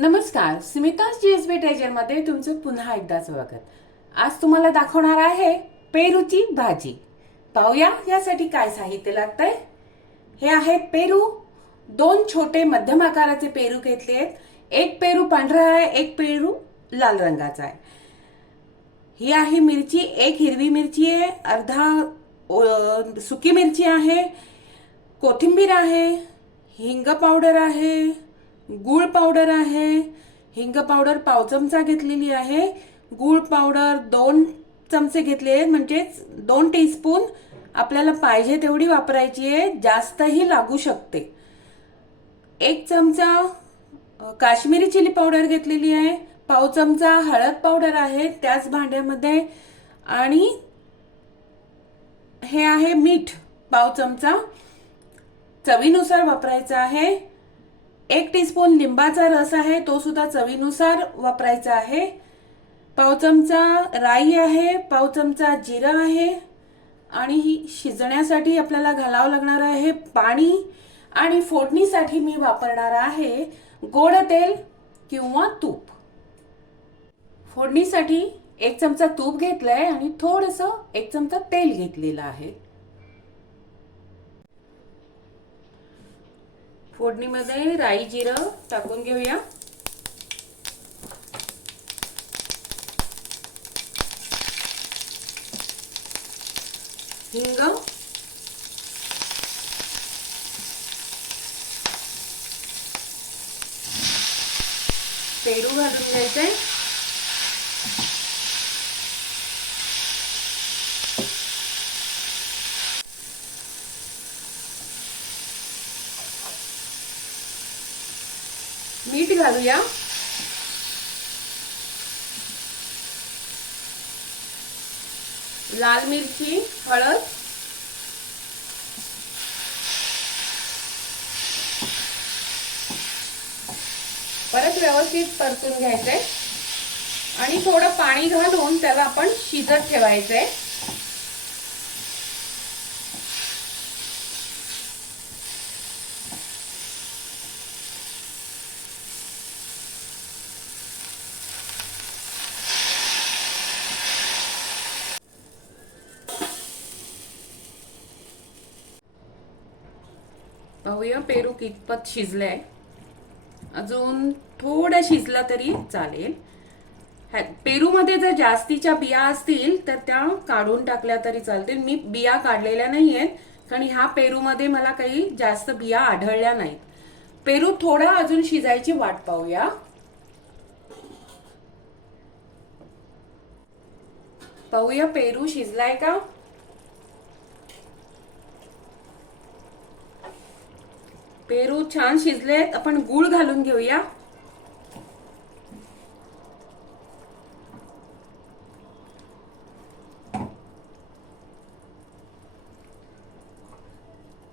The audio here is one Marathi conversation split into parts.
नमस्कार स्मिताज जी एस बी ट्रेजरमध्ये तुमचं पुन्हा एकदा स्वागत. आज तुम्हाला दाखवणार आहे पेरूची भाजी. पाहूया यासाठी काय साहित्य लागतंय. हे आहेत पेरू. दोन छोटे मध्यम आकाराचे पेरू घेतले आहेत. एक पेरू पांढरा आहे एक पेरू लाल रंगाचा आहे. ही आहे मिरची एक हिरवी मिरची आहे अर्धा सुकी मिरची आहे कोथिंबीर आहे हिंग पावडर आहे गूळ पावडर आहे हिंग पावडर पाव चमचा घेतलेली आहे. गूळ पावडर दोन चमचे घेतले आहेत म्हणजेच दोन टीस्पून आपल्याला पाहिजे तेवढी वापरायची आहे जास्तही लागू शकते. एक चमचा काश्मीरी चिली पावडर घेतलेली आहे. पाव चमचा हळद पावडर आहे त्याच भांड्यामध्ये. आणि हे आहे मीठ पाव चमचा. चवीनुसार वापरायचा आहे. एक टीस्पून लिंबाचा रस आहे तो सुद्धा चवीनुसार वापरायचा आहे. पाव चमचा राई आहे पाव चमचा जिरा आहे आणि ही शिजण्यासाठी आपल्याला घालावं लागणार आहे पाणी. आणि फोडणीसाठी मी वापरणार आहे गोड तेल किंवा तूप. फोडणीसाठी एक चमचा तूप घेतलाय आणि थोडस एक चमचा तेल घेतलेलं आहे. फोडणीमध्ये राई जिरं टाकून घेऊया. हिंग. पेरू घालून घ्यायचंय. मीठ घालूया. लाल मिरची हळद. परत व्यवस्थित परतून घ्यायचंय. आणि थोडं पाणी घालून त्याला आपण शिजत ठेवायचंय. पाहूया. पेरू कितपत शिजलाय. अजून थोडं शिजला तरी चालेल. ह्या- पेरूमध्ये जर जास्तीच्या बिया असतील तर त्या काढून टाकल्या तरी चालतील. मी बिया काढलेल्या नाही आहेत कारण ह्या पेरूमध्ये मला काही जास्त बिया आढळल्या नाहीत. पेरू थोडा अजून शिजायची वाट पाहूया. पाहूया पेरू शिजलाय का? पेरू छान शिजलेत. आपण गुळ घालून घेऊया.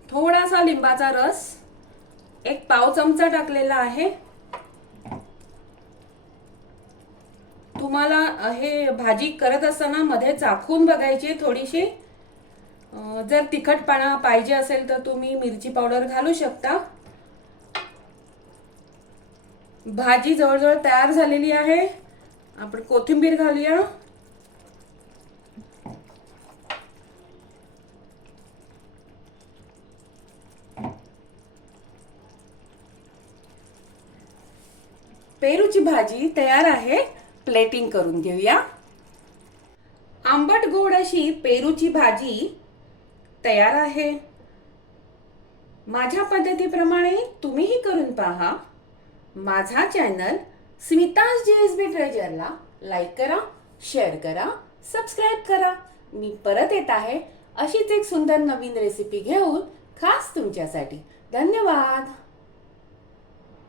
थोडासा लिंबाचा रस. एक पाव चमचा टाकलेला आहे. तुम्हाला हे भाजी करत असताना मध्ये चाखून बघायची थोडीशी. जर तिखटपणा पाहिजे असेल तर तुम्ही मिरची पावडर घालू शकता. भाजी जवळजवळ तयार झालेली आहे. आपण कोथिंबीर घालूया. पेरूची भाजी तयार आहे. प्लेटिंग करून घेऊया. आंबट गोड अशी पेरूची भाजी तयार आहे? माझ्या पद्धतीप्रमाणे तुम्हीही करून पहा. माझा channel Smita's G S B ट्रेजरला like करा शेअर करा सबस्क्राईब करा. मी परत येत आहे अशीच एक सुंदर नवीन रेसिपी घेऊन खास तुमच्यासाठी. धन्यवाद!